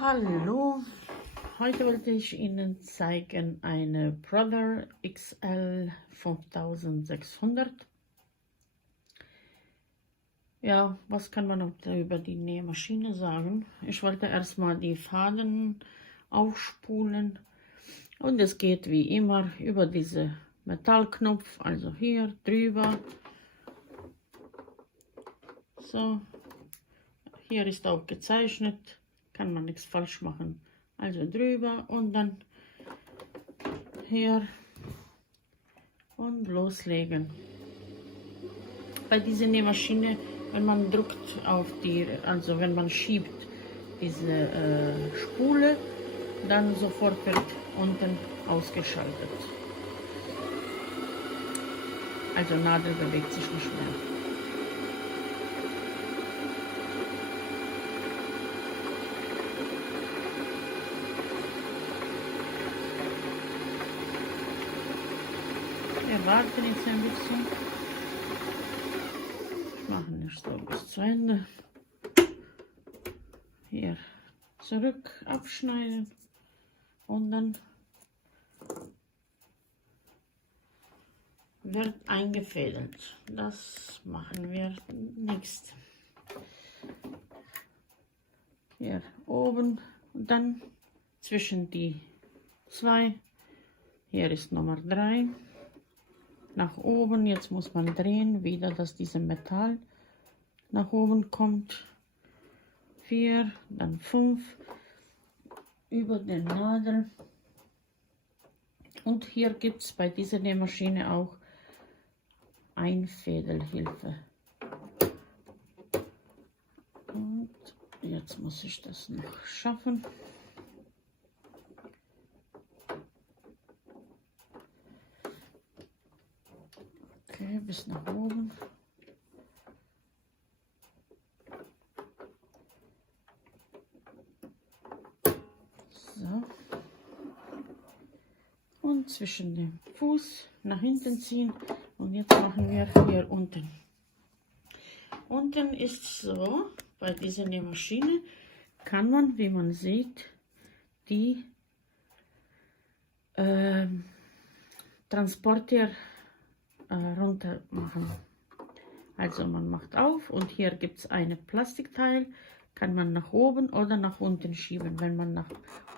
Hallo, heute wollte ich Ihnen zeigen eine Brother XL 5600. Ja, was kann man über die Nähmaschine sagen? Ich wollte erstmal die Faden aufspulen und es geht wie immer über diese Metallknopf, also hier drüber. So, hier ist auch gezeichnet, kann man nichts falsch machen. Also drüber und dann hier und loslegen. Bei dieser Nähmaschine, wenn man drückt auf die, also wenn man schiebt diese Spule, dann sofort wird unten ausgeschaltet. Also Nadel bewegt sich nicht mehr. Wir warten jetzt ein bisschen. Ich mache nicht so bis zu Ende. Hier zurück abschneiden und dann wird eingefädelt. Das machen wir nächst. Hier oben und dann zwischen die zwei. Hier ist Nummer 3. Nach oben, jetzt muss man drehen, wieder, dass diese Metall nach oben kommt. 4, dann 5 über den Nadel. Und hier gibt es bei dieser Nähmaschine auch Einfädelhilfe. Und jetzt muss ich das noch schaffen. Okay, bis nach oben. So. Und zwischen dem Fuß nach hinten ziehen. Und jetzt machen wir hier unten. Unten ist so, bei dieser Nähmaschine kann man, wie man sieht, die Transporter runter machen. Also man macht auf und hier gibt es ein Plastikteil, kann man nach oben oder nach unten schieben. Wenn man nach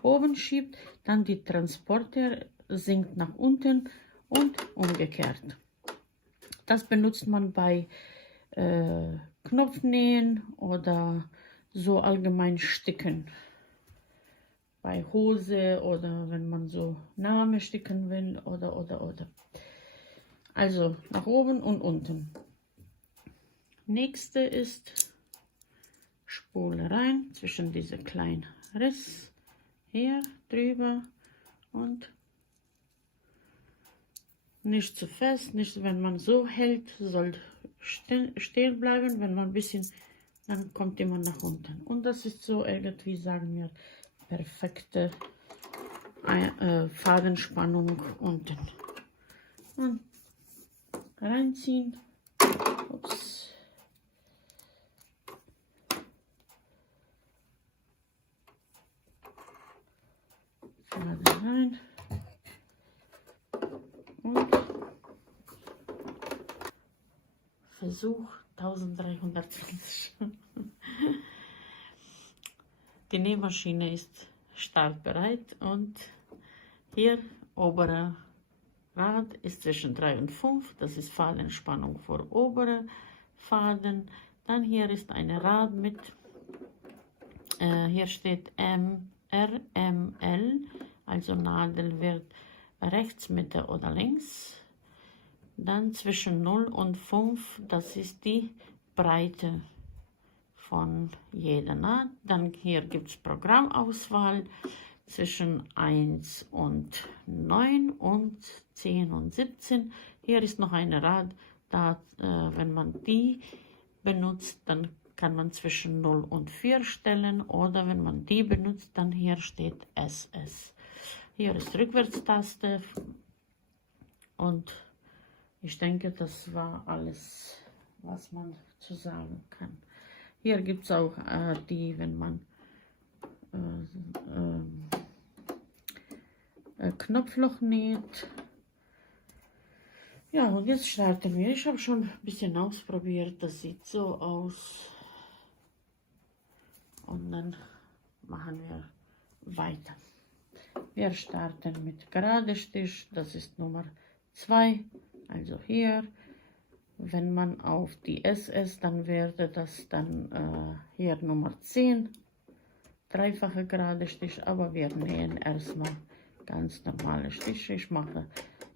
oben schiebt, dann die Transporter sinkt nach unten und umgekehrt. Das benutzt man bei Knopfnähen oder so allgemein Sticken. Bei Hose oder wenn man so Name sticken will oder. Also nach oben und unten. Nächste ist Spule rein zwischen diese kleinen Riss. Hier drüber und nicht zu fest, nicht wenn man so hält, soll stehen bleiben. Wenn man ein bisschen, dann kommt immer nach unten. Und das ist so irgendwie, sagen wir, perfekte Fadenspannung unten. Und reinziehen. Ups. Faden rein. Und Versuch 1320. Die Nähmaschine ist startbereit und hier obere Rad ist zwischen 3 und 5, das ist Fadenspannung für obere Faden. Dann hier ist ein Rad mit, hier steht RML, also Nadel wird rechts, Mitte oder links. Dann zwischen 0 und 5, das ist die Breite von jeder Naht. Dann hier gibt es Programmauswahl zwischen 1 und 9 und 10 und 17. Hier ist noch ein Rad, da, wenn man die benutzt, dann kann man zwischen 0 und 4 stellen, oder wenn man die benutzt, dann hier steht SS. Hier ist Rückwärtstaste und ich denke, das war alles, was man zu sagen kann. Hier gibt es auch die, wenn man Knopfloch näht. Ja, und jetzt starten wir. Ich habe schon ein bisschen ausprobiert. Das sieht so aus. Und dann machen wir weiter. Wir starten mit gerade Stich. Das ist Nummer 2. Also hier. Wenn man auf die SS, dann wäre das dann hier Nummer 10. Dreifache gerade Stich. Aber wir nähen erstmal ganz normale Stiche. Ich mache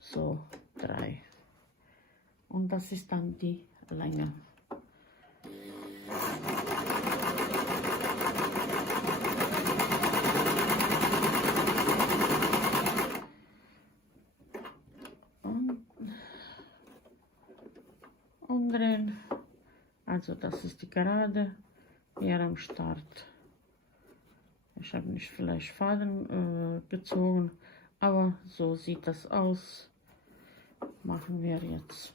so 3. Und das ist dann die Länge. Und umdrehen. Also das ist die Gerade hier am Start. Ich habe nicht vielleicht Faden gezogen, aber so sieht das aus. Machen wir jetzt.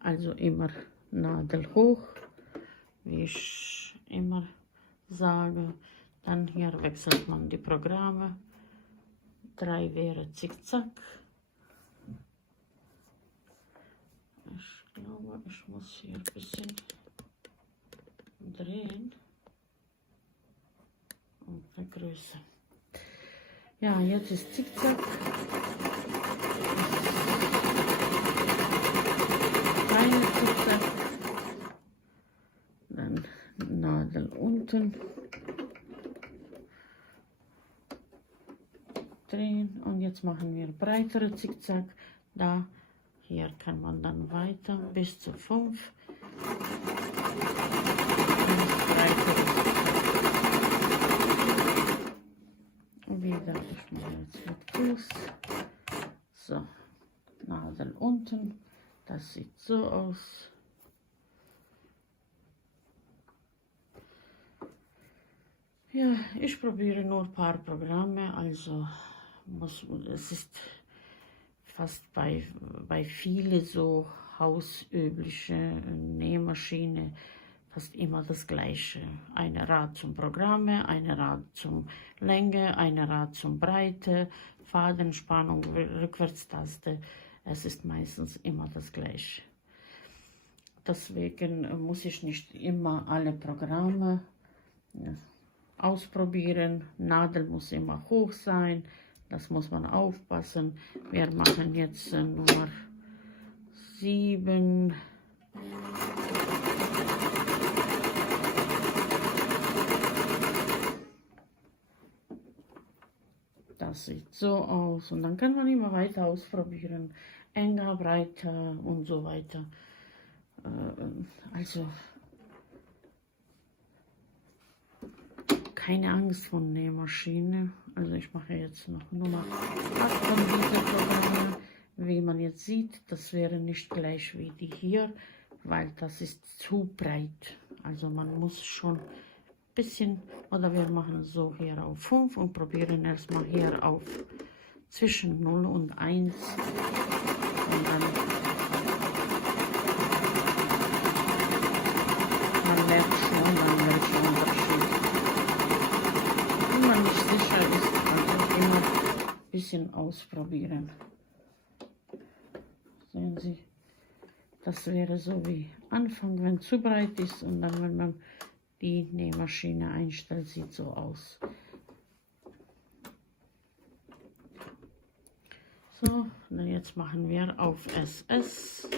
Also immer Nadel hoch, wie ich immer sage. Dann hier wechselt man die Programme. 3 wäre Zickzack. Ich glaube, ich muss hier ein bisschen drehen und vergrößern. Ja, jetzt ist Zickzack. Kleine Zickzack. Dann Nadel unten. Drehen und jetzt machen wir breitere Zickzack. Da, hier kann man dann weiter bis zu 5. Und wieder, ich mache jetzt mit Fuß. So, Nadel unten. Das sieht so aus. Ja, ich probiere nur ein paar Programme, also es ist fast bei vielen so hausübliche Nähmaschine fast immer das gleiche. Eine Rad zum Programme, eine Rad zum Länge, eine Rad zum Breite, Fadenspannung, Rückwärtstaste. Es ist meistens immer das gleiche. Deswegen muss ich nicht immer alle Programme ausprobieren. Nadel muss immer hoch sein. Das muss man aufpassen. Wir machen jetzt Nummer 7. Das sieht so aus. Und dann kann man immer weiter ausprobieren. Enger, breiter und so weiter. Also keine Angst vor Nähmaschine. Also ich mache jetzt noch Nummer 8 von dieser Programme. Wie man jetzt sieht, das wäre nicht gleich wie die hier, weil das ist zu breit. Also man muss schon ein bisschen, oder wir machen so hier auf 5 und probieren erstmal hier auf zwischen 0 und 1. Und dann man merkt schon, welcher Unterschied. Wenn man nicht sicher ist, dann immer ein bisschen ausprobieren. Sehen Sie, das wäre so wie Anfang, wenn zu breit ist, und dann, wenn man die Nähmaschine einstellt, sieht so aus. So, dann jetzt machen wir auf SS.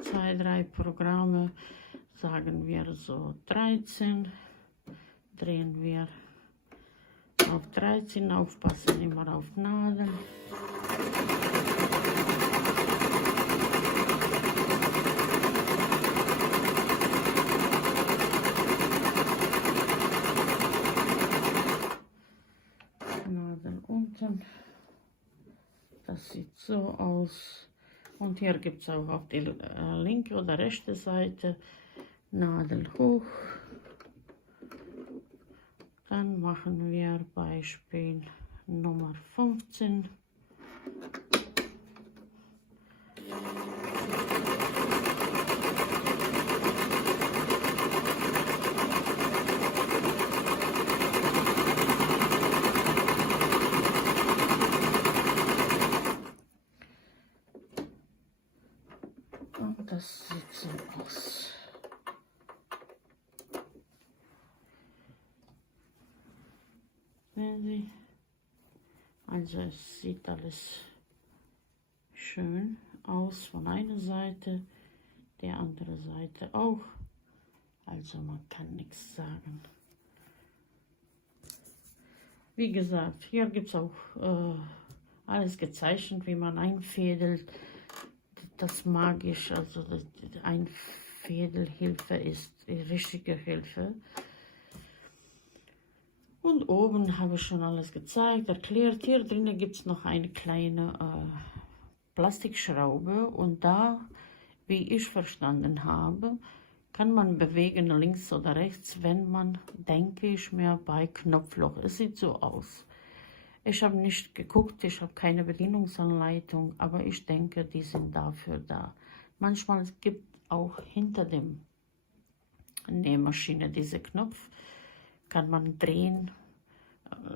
2, 3 Programme, sagen wir so 13. Drehen wir auf 13, aufpassen immer auf Nadel. Nadel unten. Das sieht so aus. Und hier gibt es auch auf die linke oder rechte Seite Nadel hoch. Dann machen wir Beispiel Nummer 15. das sieht so aus. Sehen Sie? Also es sieht alles schön aus von einer Seite, der andere Seite auch. Also man kann nichts sagen. Wie gesagt, hier gibt es auch alles gezeichnet, wie man einfädelt. Das mag ich, also die Einfädelhilfe ist die richtige Hilfe. Und oben habe ich schon alles gezeigt, erklärt. Hier drinnen gibt es noch eine kleine Plastikschraube und da, wie ich verstanden habe, kann man bewegen links oder rechts, wenn man, denke ich mir, bei Knopfloch. Es sieht so aus. Ich habe nicht geguckt, ich habe keine Bedienungsanleitung, aber ich denke, die sind dafür da. Manchmal gibt es auch hinter dem Nähmaschine diese Knopf, kann man drehen,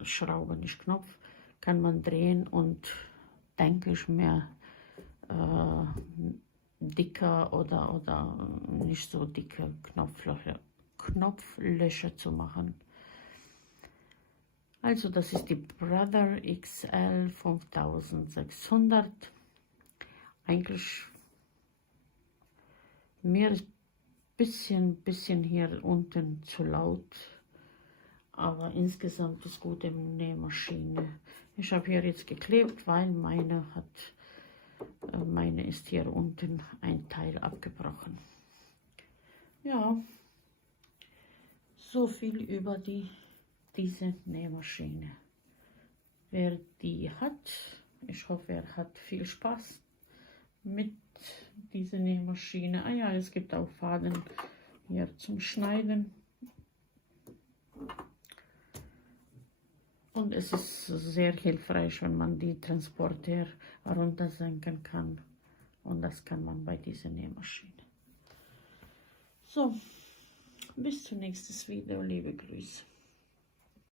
Schraube, nicht Knopf, kann man drehen und, denke ich mir, dicker oder nicht so dicke Knopflöcher zu machen. Also das ist die Brother XL 5600. Eigentlich mir ist bisschen hier unten zu laut, aber insgesamt ist gut im Nähmaschine. Ich habe hier jetzt geklebt, weil meine ist hier unten ein Teil abgebrochen. Ja, so viel über diese Nähmaschine. Wer die hat, ich hoffe, er hat viel Spaß mit dieser Nähmaschine. Ah ja, es gibt auch Faden hier zum Schneiden. Und es ist sehr hilfreich, wenn man die Transporter runtersenken kann. Und das kann man bei dieser Nähmaschine. So, bis zum nächsten Video. Liebe Grüße.